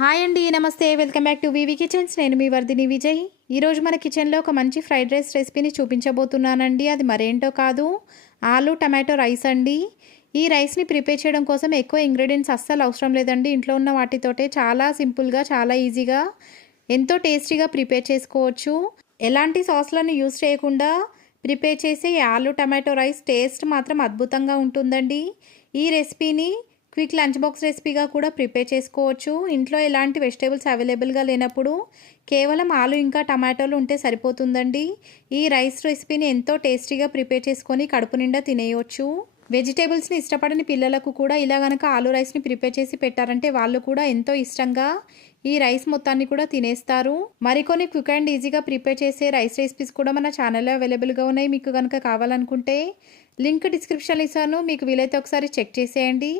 Hi అండి, నమస్తే, welcome back to VV Kitchens. నేను మీ వర్ధిని విజయ్. ఈరోజు మన కిచెన్లో ఒక మంచి ఫ్రైడ్ రైస్ రెసిపీని చూపించబోతున్నానండి. అది మరేంటో కాదు, ఆలు టమాటో రైస్ అండి. ఈ రైస్ని ప్రిపేర్ చేయడం కోసం ఎక్కువ ఇంగ్రీడియంట్స్ అస్సలు అవసరం లేదండి. ఇంట్లో ఉన్న వాటితోటే చాలా సింపుల్గా, చాలా ఈజీగా, ఎంతో టేస్టీగా ప్రిపేర్ చేసుకోవచ్చు. ఎలాంటి సాస్లను యూస్ చేయకుండా ప్రిపేర్ చేసే ఈ ఆలు టమాటో రైస్ టేస్ట్ మాత్రం అద్భుతంగా ఉంటుందండి. ఈ రెసిపీని క్విక్ లంచ్ బాక్స్ రెసిపీగా కూడా ప్రిపేర్ చేసుకోవచ్చు. ఇంట్లో ఎలాంటి వెజిటేబుల్స్ అవైలబుల్గా లేనప్పుడు కేవలం ఆలు ఇంకా టమాటోలు ఉంటే సరిపోతుందండి. ఈ రైస్ రెసిపీని ఎంతో టేస్టీగా ప్రిపేర్ చేసుకొని కడుపు నిండా తినేయవచ్చు. వెజిటేబుల్స్ని ఇష్టపడని పిల్లలకు కూడా ఇలా కనుక ఆలు రైస్ని ప్రిపేర్ చేసి పెట్టారంటే వాళ్ళు కూడా ఎంతో ఇష్టంగా ఈ రైస్ మొత్తాన్ని కూడా తినేస్తారు. మరికొన్ని క్విక్ అండ్ ఈజీగా ప్రిపేర్ చేసే రైస్ రెసిపీస్ కూడా మన ఛానల్లో అవైలబుల్గా ఉన్నాయి. మీకు కనుక కావాలనుకుంటే లింక్ డిస్క్రిప్షన్లో ఇస్తాను, మీకు వీలైతే ఒకసారి చెక్ చేసేయండి.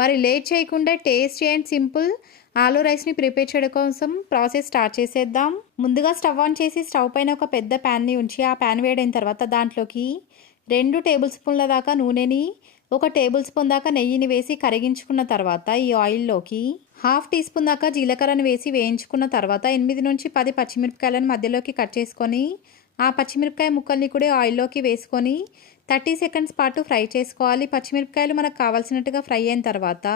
మరి లేట్ చేయకుండా టేస్టీ అండ్ సింపుల్ ఆలు రైస్ని ప్రిపేర్ చేయడం కోసం ప్రాసెస్ స్టార్ట్ చేసేద్దాం. ముందుగా స్టవ్ ఆన్ చేసి స్టవ్ పైన ఒక పెద్ద ప్యాన్ని ఉంచి ఆ ప్యాన్ వేడైన తర్వాత దాంట్లోకి 2 టేబుల్ స్పూన్ల దాకా నూనెని, 1 టేబుల్ స్పూన్ దాకా నెయ్యిని వేసి కరిగించుకున్న తర్వాత ఈ ఆయిల్లోకి 1/2 టీ స్పూన్ దాకా జీలకర్రను వేసి వేయించుకున్న తర్వాత 8 నుంచి 10 పచ్చిమిరపకాయలను మధ్యలోకి కట్ చేసుకొని ఆ పచ్చిమిరపకాయ ముక్కల్ని కూడా ఆయిల్లోకి వేసుకొని 30 సెకండ్స్ పాటు ఫ్రై చేసుకోవాలి. పచ్చిమిరపకాయలు మనకు కావాల్సినట్టుగా ఫ్రై అయిన తర్వాత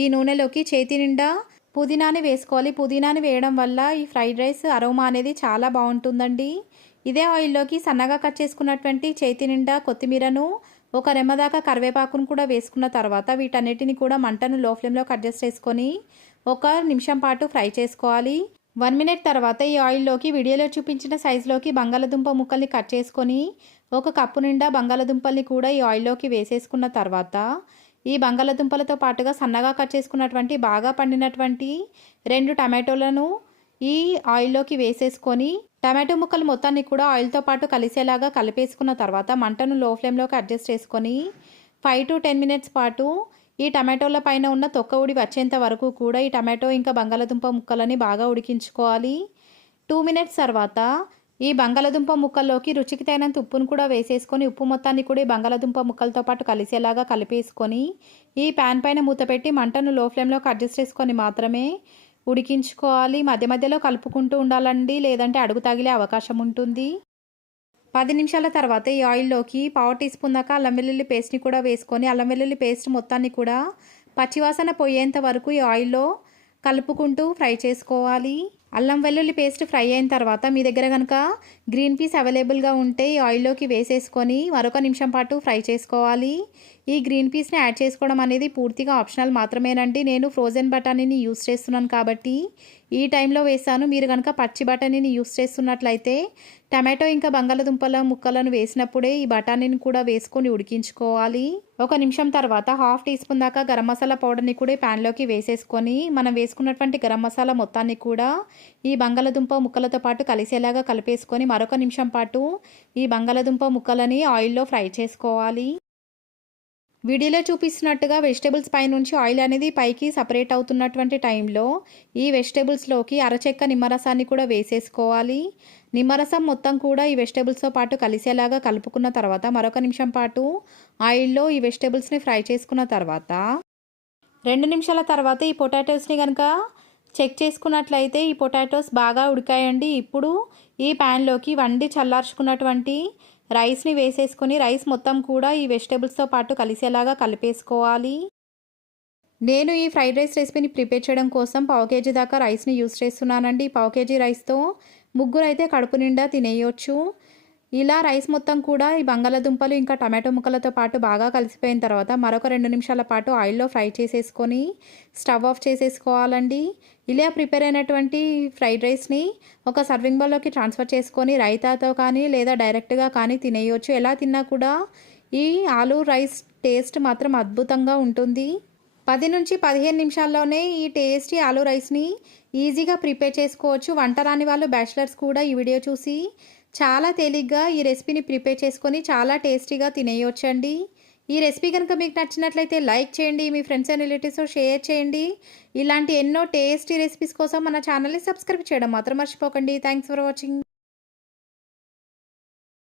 ఈ నూనెలోకి చేతి నిండా పుదీనాని వేసుకోవాలి. పుదీనాని వేయడం వల్ల ఈ ఫ్రైడ్ రైస్ అరోమా అనేది చాలా బాగుంటుందండి. ఇదే ఆయిల్లోకి సన్నగా కట్ చేసుకున్నటువంటి చేతి నిండా కొత్తిమీరను, 1 రెమ్మ దాకా కరివేపాకును కూడా వేసుకున్న తర్వాత వీటన్నిటిని కూడా మంటను లో ఫ్లేమ్లోకి అడ్జస్ట్ చేసుకొని 1 నిమిషం పాటు ఫ్రై చేసుకోవాలి. 1 మినిట్ తర్వాత ఈ ఆయిల్లోకి వీడియోలో చూపించిన సైజులోకి బంగాళదుంప ముక్కల్ని కట్ చేసుకొని 1 కప్పు నిండా బంగాళదుంపల్ని కూడా ఈ ఆయిల్లోకి వేసేసుకున్న తర్వాత ఈ బంగాళదుంపలతో పాటుగా సన్నగా కట్ చేసుకున్నటువంటి బాగా పండినటువంటి 2 టమాటోలను ఈ ఆయిల్లోకి వేసేసుకొని టమాటో ముక్కలు మొత్తాన్ని కూడా ఆయిల్తో పాటు కలిసేలాగా కలిపేసుకున్న తర్వాత మంటను లో ఫ్లేమ్లోకి అడ్జస్ట్ చేసుకొని 5 to 10 మినిట్స్ పాటు ఈ టమాటోల పైన ఉన్న తొక్క ఉడి వచ్చేంత వరకు కూడా ఈ టమాటో ఇంకా బంగాళదుంప ముక్కలని బాగా ఉడికించుకోవాలి. 2 మినిట్స్ తర్వాత ఈ బంగాళదుంప ముక్కల్లోకి రుచికి తగినంత ఉప్పును కూడా వేసేసుకొని ఉప్పు మొత్తాన్ని కూడా ఈ బంగాళదుంప ముక్కలతో పాటు కలిసేలాగా కలిపేసుకొని ఈ ప్యాన్ పైన మూత పెట్టి మంటను లో ఫ్లేమ్లోకి అడ్జస్ట్ చేసుకొని మాత్రమే ఉడికించుకోవాలి. మధ్య మధ్యలో కలుపుకుంటూ ఉండాలండి, లేదంటే అడుగు తగిలే అవకాశం ఉంటుంది. 10 నిమిషాల తర్వాత ఈ ఆయిల్లోకి 1/2 టీ స్పూన్ దాకా అల్లం వెల్లుల్లి పేస్ట్ని కూడా వేసుకొని అల్లం వెల్లుల్లి పేస్ట్ మొత్తాన్ని కూడా పచ్చివాసన పోయేంత వరకు ఈ ఆయిల్లో కలుపుకుంటూ ఫ్రై చేసుకోవాలి. అల్లం వెల్లుల్లి పేస్ట్ ఫ్రై అయిన తర్వాత మీ దగ్గర కనుక గ్రీన్ పీస్ అవైలబుల్గా ఉంటే ఈ ఆయిల్లోకి వేసేసుకొని మరొక నిమిషం పాటు ఫ్రై చేసుకోవాలి. ఈ గ్రీన్ పీస్ని యాడ్ చేసుకోవడం అనేది పూర్తిగా ఆప్షనల్ మాత్రమేనండి. నేను ఫ్రోజన్ బఠానీని యూస్ చేస్తున్నాను కాబట్టి ఈ టైంలో వేసాను. మీరు కనుక పచ్చి బఠానీని యూస్ చేస్తున్నట్లయితే టమాటో ఇంకా బంగాళదుంపల ముక్కలను వేసినప్పుడే ఈ బఠానీని కూడా వేసుకొని ఉడికించుకోవాలి. 1 నిమిషం తర్వాత 1/2 టీ స్పూన్ దాకా గరం మసాలా పౌడర్ని కూడా ప్యాన్లోకి వేసేసుకొని మనం వేసుకున్నటువంటి గరం మసాలా మొత్తాన్ని కూడా ఈ బంగాళదుంప ముక్కలతో పాటు కలిసేలాగా కలిపేసుకొని మరొక నిమిషం పాటు ఈ బంగాళదుంప ముక్కలని ఆయిల్లో ఫ్రై చేసుకోవాలి. వీడియోలో చూపిస్తున్నట్టుగా వెజిటేబుల్స్ పైనుంచి ఆయిల్ అనేది పైకి సపరేట్ అవుతున్నటువంటి టైంలో ఈ వెజిటేబుల్స్లోకి అరచెక్క నిమ్మరసాన్ని కూడా వేసేసుకోవాలి. నిమ్మరసం మొత్తం కూడా ఈ వెజిటేబుల్స్తో పాటు కలిసేలాగా కలుపుకున్న తర్వాత మరొక నిమిషం పాటు ఆయిల్లో ఈ వెజిటేబుల్స్ని ఫ్రై చేసుకున్న తర్వాత 2 నిమిషాల తర్వాత ఈ పొటాటోస్ని కనుక చెక్ చేసుకున్నట్లయితే ఈ పొటాటోస్ బాగా ఉడికాయండి. ఇప్పుడు ఈ ప్యాన్లోకి వండి చల్లార్చుకున్నటువంటి రైస్ని వేసేసుకొని రైస్ మొత్తం కూడా ఈ వెజిటేబుల్స్తో పాటు కలిసేలాగా కలిపేసుకోవాలి. నేను ఈ ఫ్రైడ్ రైస్ రెసిపీని ప్రిపేర్ చేయడం కోసం 1/2 కేజీ దాకా రైస్ని యూస్ చేస్తున్నానండి. 1/2 కేజీ రైస్తో ముగ్గురు అయితే కడుపు నిండా తినేయొచ్చు. ఇలా రైస్ మొత్తం కూడా ఈ బంగాళదుంపలు ఇంకా టమాటో ముక్కలతో పాటు బాగా కలిసిపోయిన తర్వాత మరొక 2 నిమిషాల పాటు ఆయిల్లో ఫ్రై చేసేసుకొని స్టవ్ ఆఫ్ చేసేసుకోవాలండి. ఇలా ప్రిపేర్ అయినటువంటి ఫ్రైడ్ రైస్ని ఒక సర్వింగ్ బౌల్లోకి ట్రాన్స్ఫర్ చేసుకొని రైతాతో కానీ లేదా డైరెక్ట్గా కానీ తినేయొచ్చు. ఎలా తిన్నా కూడా ఈ ఆలు రైస్ టేస్ట్ మాత్రం అద్భుతంగా ఉంటుంది. 10 నుంచి 15 నిమిషాల్లోనే ఈ టేస్టీ ఆలు రైస్ని ఈజీగా ప్రిపేర్ చేసుకోవచ్చు. వంట రాని వాళ్ళు బ్యాచిలర్స్ కూడా ఈ వీడియో చూసి చాలా తేలిగ్గా ఈ రెసిపీని ప్రిపేర్ చేసుకొని చాలా టేస్టీగా తినేయొచ్చండి. ఈ రెసిపీ కనుక మీకు నచ్చినట్లయితే లైక్ చేయండి, మీ ఫ్రెండ్స్ అండ్ రిలేటివ్స్తో షేర్ చేయండి. ఇలాంటి ఎన్నో టేస్టీ రెసిపీస్ కోసం మన ఛానల్ని సబ్స్క్రైబ్ చేయడం మాత్రం మర్చిపోకండి. Thanks for watching.